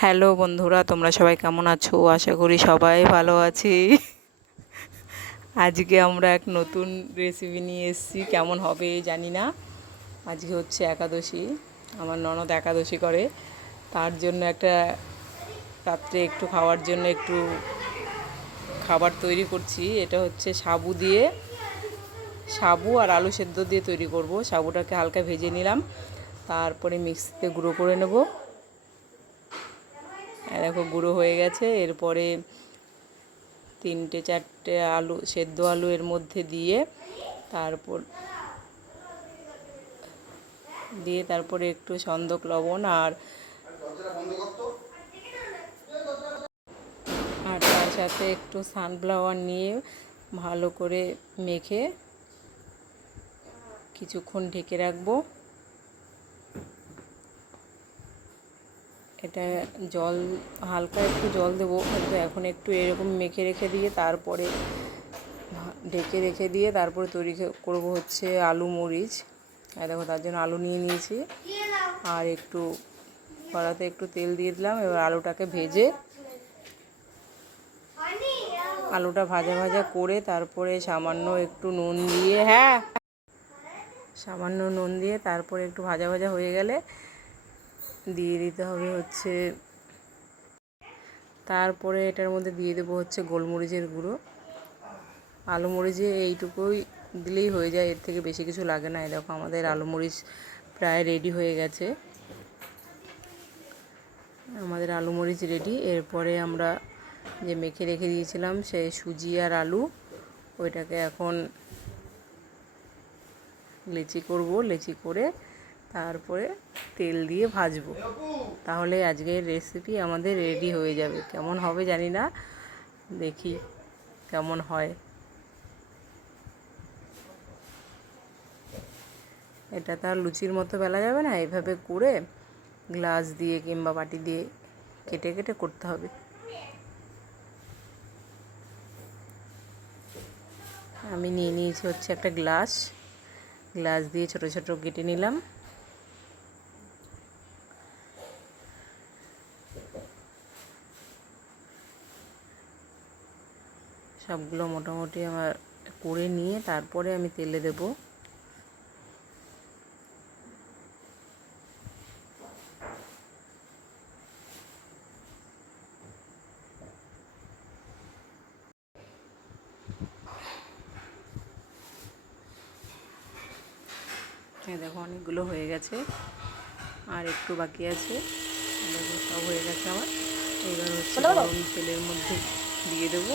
Hello বন্ধুরা, তোমরা সবাই কেমন আছো? আশা করি সবাই ভালো আছি। আজকে আমরা এক নতুন রেসিপি নিয়ে এসেছি। কেমন হবে জানি না। আজকে হচ্ছে একাদশী। আমার ননদ একাদশী করে। তার জন্য একটা রাত্রে একটু খাওয়ার জন্য একটু খাবার তৈরি করছি। এটা হচ্ছে সাবু দিয়ে। সাবু আর আলু সেদ্ধ দিয়ে তৈরি করব। সাবুটাকে হালকা ভেজে নিলাম। তারপরে মিক্সিতে গুঁড়ো করে নেব। দেখো গুঁড়ো হয়ে গেছে। এরপরে তিনটে, চারটে আলু, সেদ্ধ আলু এর মধ্যে দিয়ে তারপর দিয়ে তারপরে একটু সন্দক লবণ আর আর তার সাথে একটু সানফ্লাওয়ার নিয়ে ভালো করে মেখে কিছুক্ষণ ঢেকে রাখব। এটা জল, হালকা একটু জল দেবো, কিন্তু এখন একটু এরকম মেখে রেখে দিয়ে তারপরে ঢেকে রেখে দিয়ে তারপরে তৈরি করব হচ্ছে আলু মরিচ। আর দেখো তার জন্য আলু নিয়ে নিয়েছি। আর একটু কড়াতে একটু তেল দিয়ে দিলাম, এবার আলুটাকে ভেজে আলুটা ভাজা ভাজা করে তারপরে সামান্য একটু নুন দিয়ে হ্যাঁ সামান্য নুন দিয়ে তারপরে একটু ভাজা ভাজা হয়ে গেলে দিয়ে দিতে হবে হচ্ছে, তারপরে এটার মধ্যে দিয়ে দেবো হচ্ছে গোলমরিচের গুঁড়ো। আলু মরিচে এইটুকুই দিলেই হয়ে যায়, এর থেকে বেশি কিছু লাগে না। দেখো আমাদের আলু মরিচ প্রায় রেডি হয়ে গেছে। আমাদের আলু মরিচ রেডি এরপরে আমরা যে মেখে রেখে দিয়েছিলাম সেই সুজি আর আলু, ওইটাকে এখন লেচি করব। লেচি করে তারপরে তেল দিয়ে ভাজবো। তাহলে আজকের রেসিপি আমাদের রেডি হয়ে যাবে। কেমন হবে জানি না। দেখি কেমন হয়। এটা তো আর লুচির মতো বেলা যাবে না। এভাবে করে গ্লাস দিয়ে কিংবা বাটি দিয়ে কেটে কেটে করতে হবে। আমি নিয়ে নিয়েছি হচ্ছে একটা গ্লাস। গ্লাস দিয়ে ছোট ছোট কেটে নিলাম। সবগুলো মোটামুটি আমার করে নিয়ে তারপরে আমি তেলে দেব। হ্যাঁ দেখো অনেকগুলো হয়ে গেছে আর একটু বাকি আছে। সব হয়ে গেছে আমার। এবার হচ্ছে গরম তেলের মধ্যে দিয়ে দেবো।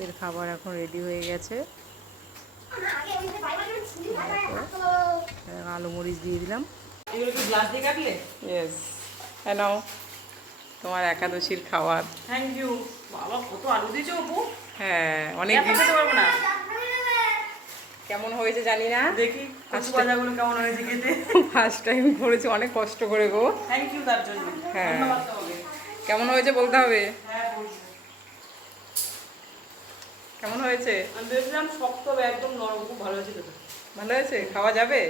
আমাদের খাবার এখন রেডি হয়ে গেছে। আলু মরিচ দিয়ে দিলাম। নাও তোমার একাদশীর খাবার। থ্যাংক ইউ বাবা কত আলু দিয়েছ অপু? হ্যাঁ অনেক এত পারব না। কেমন হয়েছে জানি না। দেখি কচু ভাজাগুলো কেমন হয়েছে খেতে। ফার্স্ট টাইম করেছি অনেক কষ্ট করে গো। থ্যাংক ইউ তার জন্য। হ্যাঁ। কেমন হয়েছে বলতে হবে হ্যাঁ বলব। কেমন হয়েছে? আমি ভেবেছিলাম শক্ত হবে একদম নরম খুব ভালো হয়েছে ভালো হয়েছে? খাওয়া যাবে?